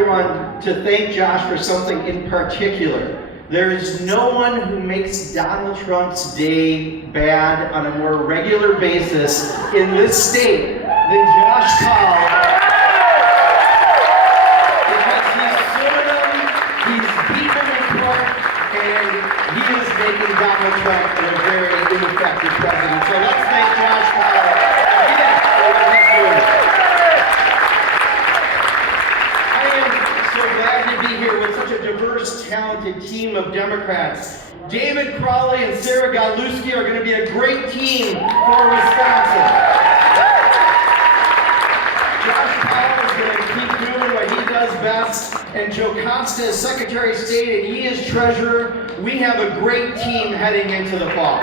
everyone to thank Josh for something in particular. There is no one who makes Donald Trump's day bad on a more regular basis in this state than Josh Powell. Because he's suing him, he's beating him in court, and he is making Donald Trump a very ineffective president. So let's thank Josh Powell again for what he's doing. I am so glad to be here with such a diverse, talented team of Democrats. David Crowley and Sarah Godlewski are going to be a great team for Wisconsin. Josh Powell is going to keep doing what he does best, and Joe Costa is Secretary of State and he is Treasurer. We have a great team heading into the fall.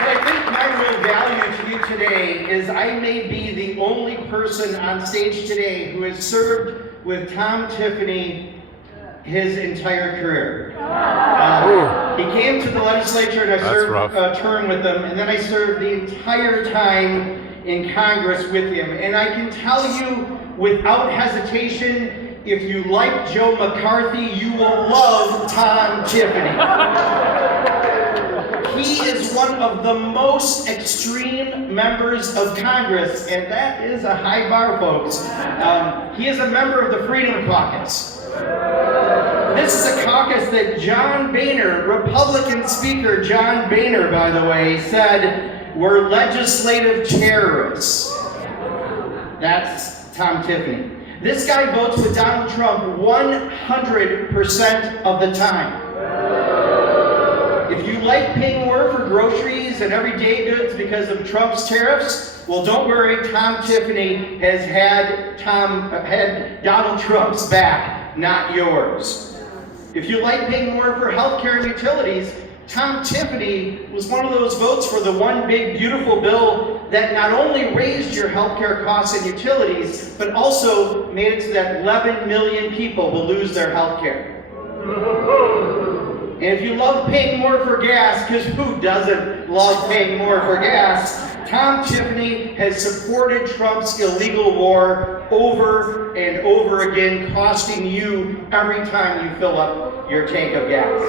But I think my real value to you today is I may be the only person on stage today who has served with Tom Tiffany his entire career. He came to the legislature and I served a term with him, and then I served the entire time in Congress with him. And I can tell you without hesitation, if you like Joe McCarthy, you will love Tom Tiffany. He is one of the most extreme members of Congress, and that is a high bar, folks. He is a member of the Freedom Caucus. This is a caucus that John Boehner, Republican Speaker John Boehner, by the way, said were legislative terrorists. That's Tom Tiffany. This guy votes with Donald Trump 100% of the time. If you like paying more for groceries and everyday goods because of Trump's tariffs, well, don't worry, Tom Tiffany has had Donald Trump's back, not yours. If you like paying more for healthcare and utilities, Tom Tiffany was one of those votes for the one big beautiful bill that not only raised your healthcare costs and utilities, but also made it so that 11 million people will lose their healthcare. And if you love paying more for gas, because who doesn't love paying more for gas, Tom Tiffany has supported Trump's illegal war over and over again, costing you every time you fill up your tank of gas.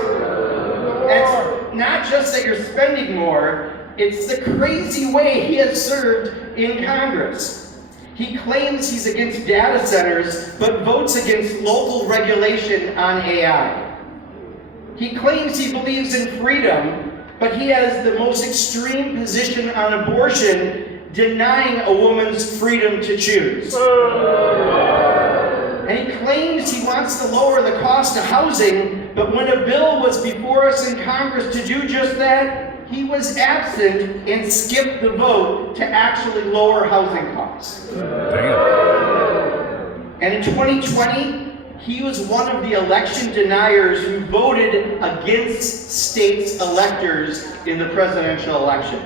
And it's not just that you're spending more, it's the crazy way he has served in Congress. He claims he's against data centers, but votes against local regulation on AI. He claims he believes in freedom, but he has the most extreme position on abortion, denying a woman's freedom to choose. And he claims he wants to lower the cost of housing, but when a bill was before us in Congress to do just that, he was absent and skipped the vote to actually lower housing costs. Damn. And in 2020, he was one of the election deniers who voted against states' electors in the presidential election.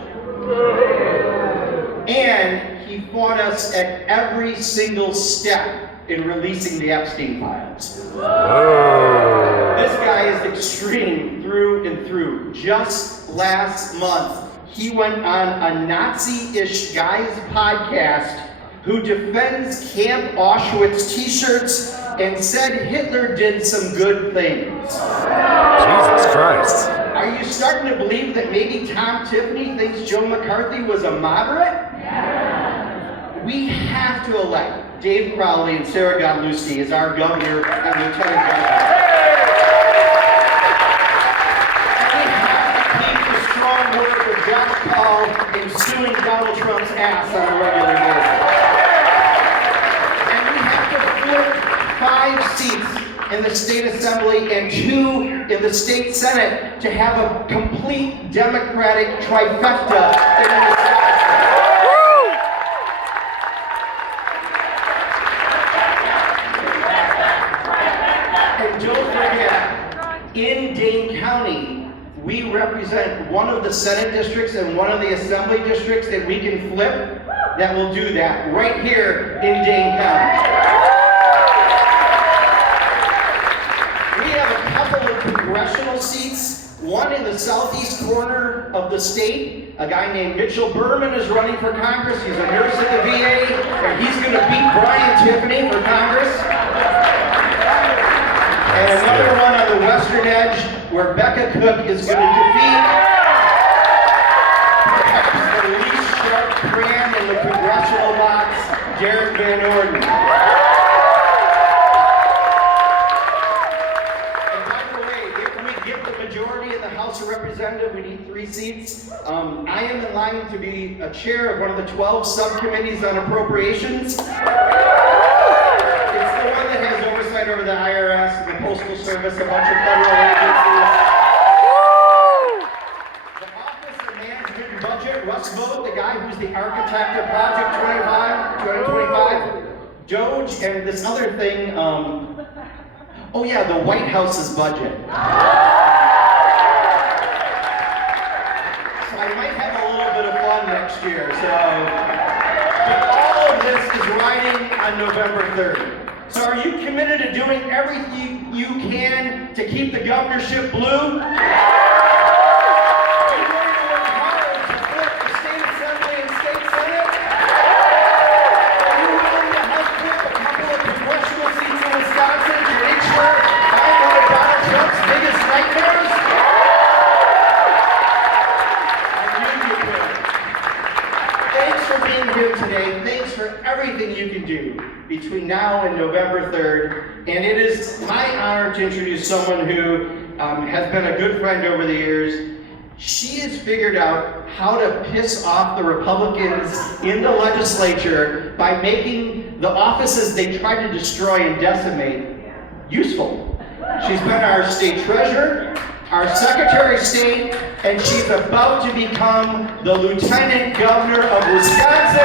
And he fought us at every single step in releasing the Epstein files. Whoa. This guy is extreme through and through. Just last month, he went on a Nazi-ish guy's podcast who defends Camp Auschwitz t-shirts and said Hitler did some good things. Jesus Christ. Are you starting to believe that maybe Tom Tiffany thinks Joe McCarthy was a moderate? Yeah. We have to elect Dave Crowley and Sarah Godlewski as our governor and lieutenant governor. We have to keep the strong work of Josh Powell in suing Donald Trump's ass on a regular basis. And we have to flip 5 seats in the state assembly and 2 in the state senate to have a complete Democratic trifecta in Wisconsin. And don't forget, in Dane County, we represent one of the Senate districts and one of the Assembly districts that we can flip that will do that right here in Dane County. We have a couple of congressional seats, one in the southeast corner of the state A guy named Mitchell Berman is running for Congress. He's a nurse at the VA, and he's going to beat Brian Tiffany for Congress. And another one on the western edge, where Becca Cook is going to defeat perhaps the least sharp cram in the congressional box, Derek Van Orden. And by the way, if we get the majority in the House of Representatives, we need 3 seats. I am in line to be a chair of one of the 12 subcommittees on appropriations. It's the one that has oversight over the IRS, the Postal Service, a bunch of federal agencies. The Office of Management and Budget, Russ Vogt, the guy who's the architect of Project 2025, Doge, and this other thing, oh yeah, the White House's budget. So I might have a little bit of fun next year, so. But all of this is riding on November 3rd. So are you committed to doing everything you can to keep the governorship blue? Are you going to work hard to support the state assembly and state senate? Are you willing to help flip a couple of congressional seats in Wisconsin to make sure I'm one of Donald Trump's biggest nightmares? I knew you would. Thanks for being here today. Thanks for everything you can do between now and November 3rd. And it is my honor to introduce someone who has been a good friend over the years. She has figured out how to piss off the Republicans in the legislature by making the offices they tried to destroy and decimate useful. She's been our state treasurer, our secretary of state, and she's about to become the lieutenant governor of Wisconsin.